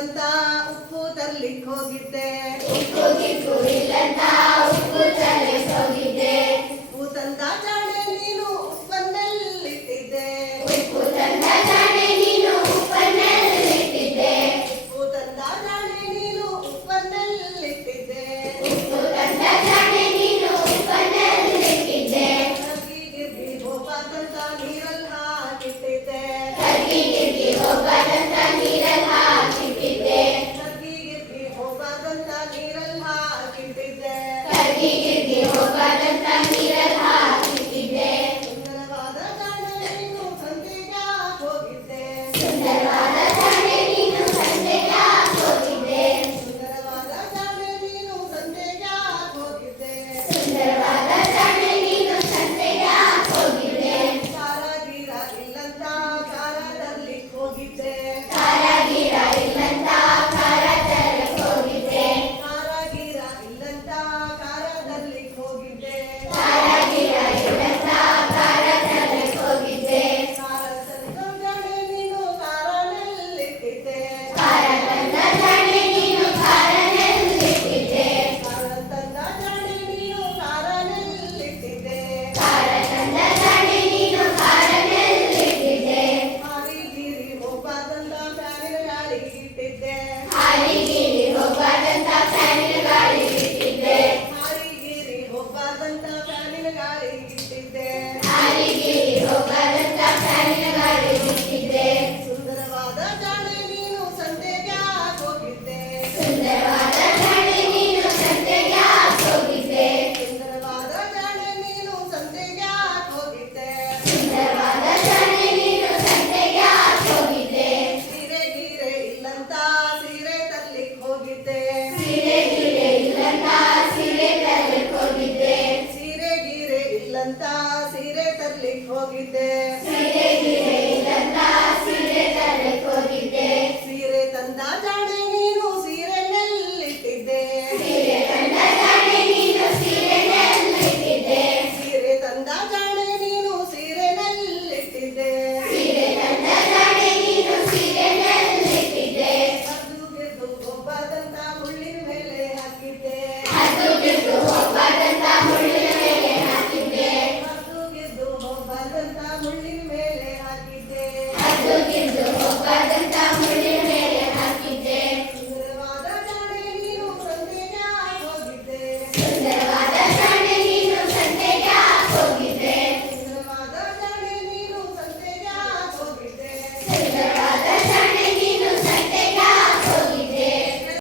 ಅಂತ ಉಪ್ಪು ತರ್ಲಿಕ್ಕೆ ಹೋಗಿದ್ದೆ. Amen.